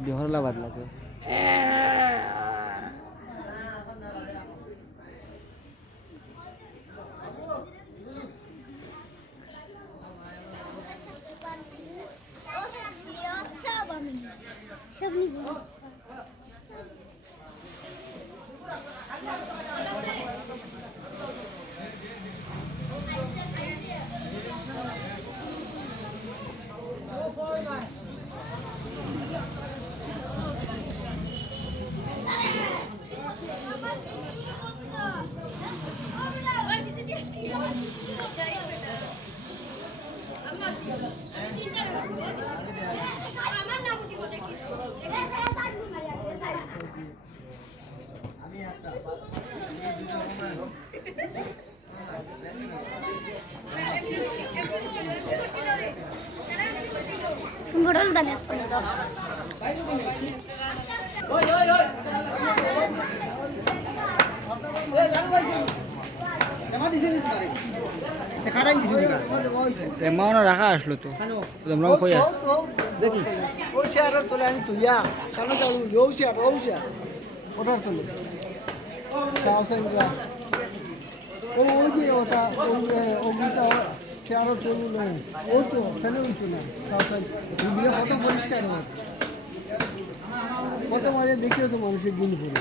Video হরলা বাদ লাগে Sumberal dan estam itu. Mawna রাখা আসলো তো তোমরাও কইয়া দেখি ওই শেয়ারের তোলে আনি তুইয়া কারণ চালু ও শেয়ার ওটার তোলে ওই যে ওটা ওগুলো শেয়ারও তোলো নয় ও তো ফেলে উঠছো না ভিডিও কত পরিষ্কার হয় কত মাঝে দেখিও তো মানুষের দিন পড়ে